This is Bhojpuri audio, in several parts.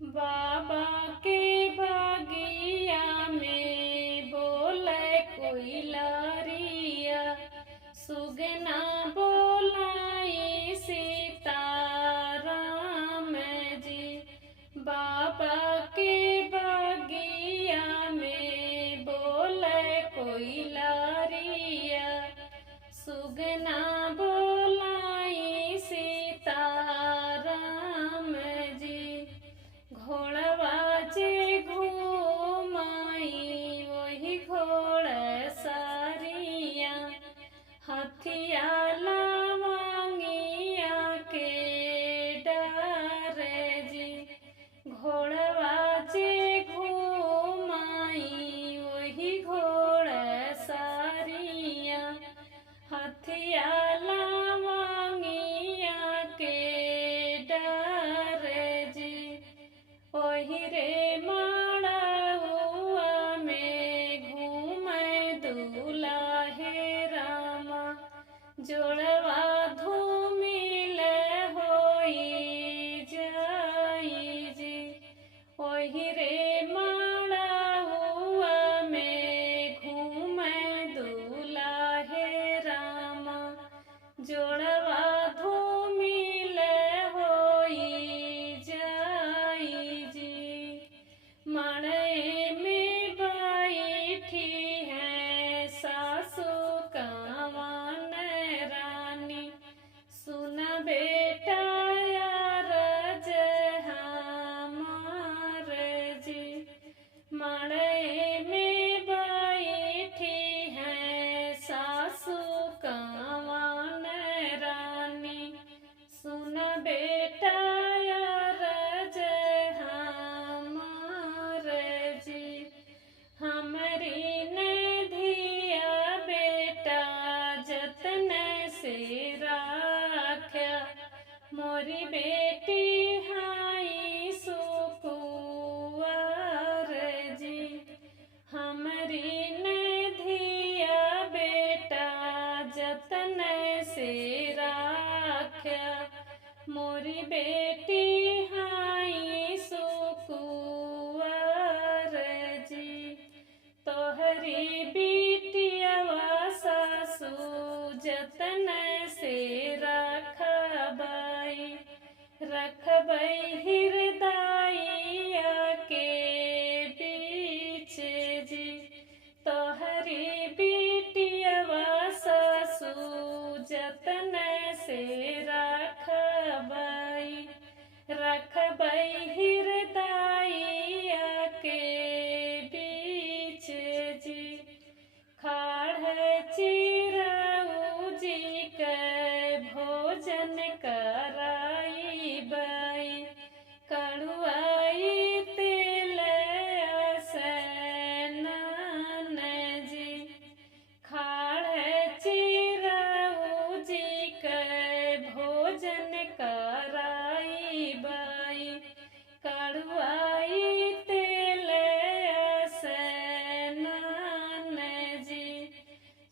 बाबा के बगिया में बोले कोई लारिया, सुगना बोलाई सीताराम जी। बाबा के बगिया में बोले कोई लारिया, सुगना बोलाई सीताराम जी। घोड़वा जे घूमाई वही घोड़ा सारिया, हथिया लवंगिया के डर जी। घोड़वा जे घूमाई वही घोड़ा सारिया, हथिया लवंगिया के डर जी। ओहि रे माड़उआ में घूमे दुलाहे रामा, जोड़वा धूमिल होई जाई जी। ओहि रे माड़उआ में घूमे दुलाहे रामा, जोड़वा धूमिल होई जाई जी। मड़ई में बैठी है सासू कावन रानी, सुन बेटा अरज हमार जी। मड़ई में बैठी है सासू कावन रानी, सुन बेटा अरज हमार जी। हमरी नधिया बेटा जतन से राख्या, मोरी बेटी हाई सुकुवार जी। हमरी नधिया बेटा जतन से राख्या, मोरी बेटी हाई सुकुवार जी। तोहरी बिटियावा सासू जतन से रखबई, रखबई हृदयया के बीच जी। तोहरी बिटियावा सासू जतन से रखबई, रखबई हृदयया के बीच जी। खाड़ चिरऊ जी के भोजन कराईबई, कड़ुआई तेल स्नान जी। खाड़ चिरऊ जी के भोजन कराईबई, कड़ुआई तेल स्नान जी।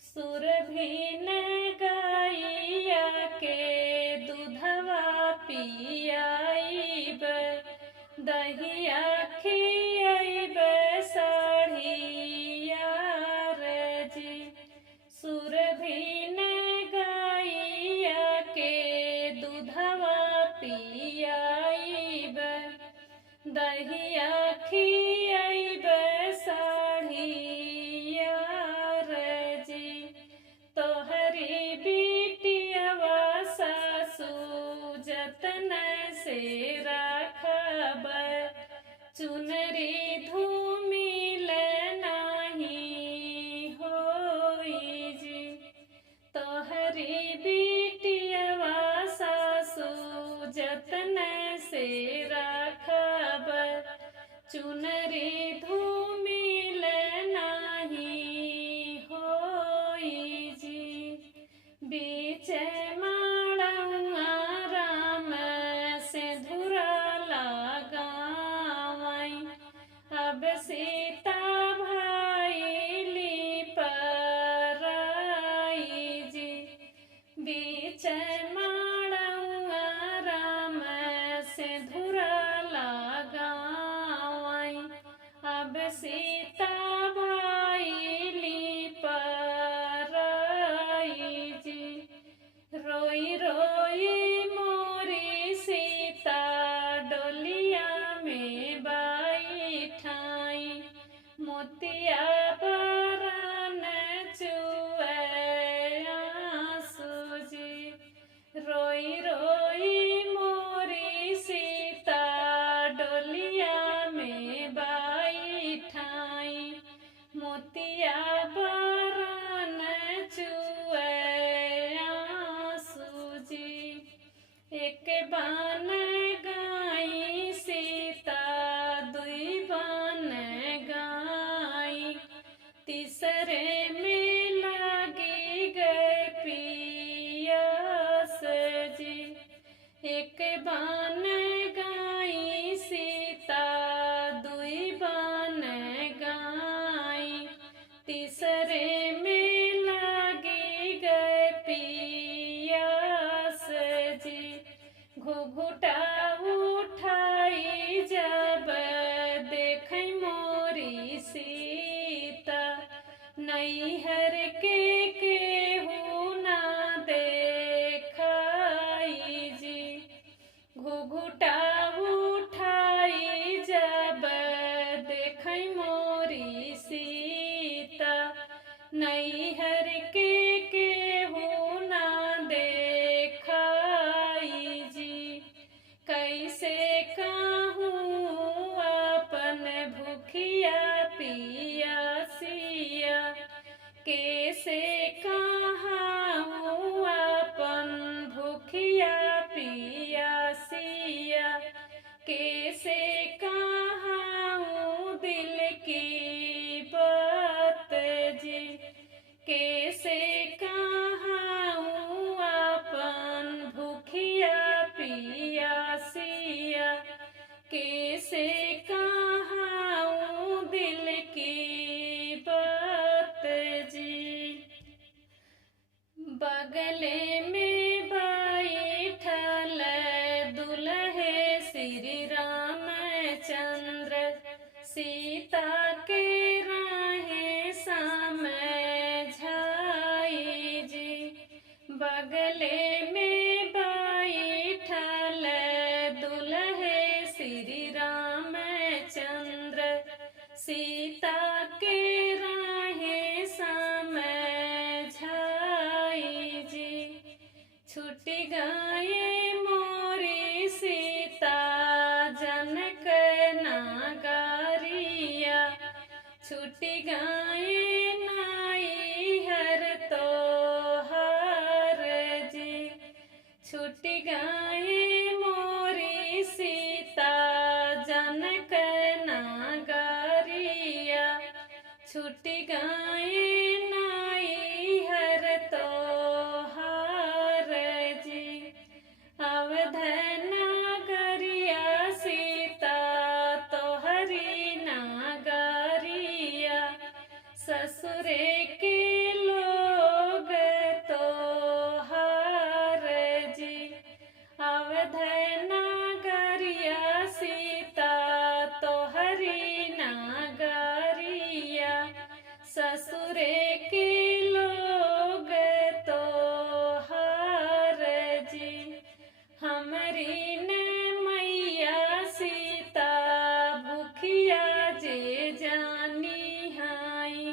सुरभिन गैया के दूधवा पियाईब, दहिया खियाईब साढ़ियार जी। सुरभिन गैया के दूधवा पियाईब, दहिया खियाईब साढ़ियार जी। तोहरी बिटियावा सासू जतन से रखब, चुनरी धूमिल नहीं होई जी। तोहरी बिटियावा सासू जतन से रखब, चुनरी धूमिल नहीं होई जी। बीच माड़उआ राम सिंदूरा लगावई, अब सीता भइली पराई जी। बीच माड़उआ राम सिंदूरा लगा से कहाऊं दिल की बात जी। बगले में बैठल दुल्हे श्री रामचंद्र, सीता के राहें समझाई जी। बगले में बैठल दुल्हे श्री रामचंद्र, सीता के राहें समझाई जी। छूट गए मोरी सीता जनक नागरिया, छूट गए नाइहर तो हर जी। छूट गए मोरी सीता जनक नागरिया, छूट गए नाइहर तो हर जी। अवध नागरिया सीता तोहरी नागरिया, ससुरे के लोग तो हर जी। अवध नागरिया सीता तोहरी नागरिया, ससुरे के लोग तो हर जी। हमरी न मैया सीता भूखिया जे जानी हाई,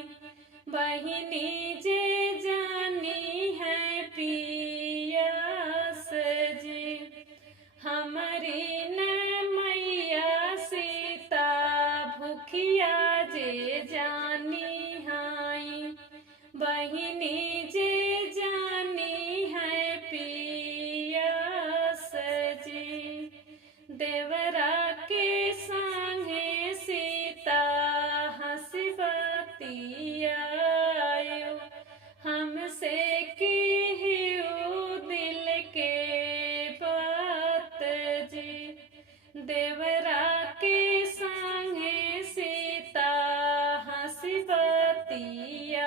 बहिनी जे जानी है पियास जी। हमरी न मैया सीता भूखिया जे जानी हाई, बहिनी जे जानी है पियास जी। देवरा के संगे सीता हंसी बतियायो, हमसे कीहू दिल के बात जी। देवरा के संगे सीता हंसी बतियायो,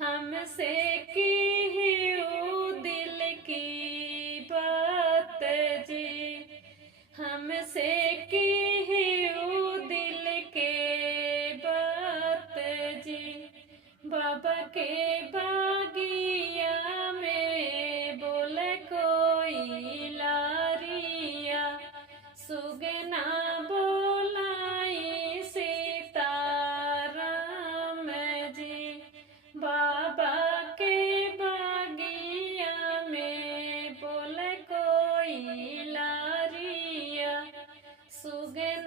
हमसे कीहू दिल की बात जी। हमसे कीहू दिल के बात जी। बाबा के बागिया में बोले कोई लारिया, सुगना बोलाई सीताराम जी। बाबा के बागिया में बोले कोई लारिया, सुगना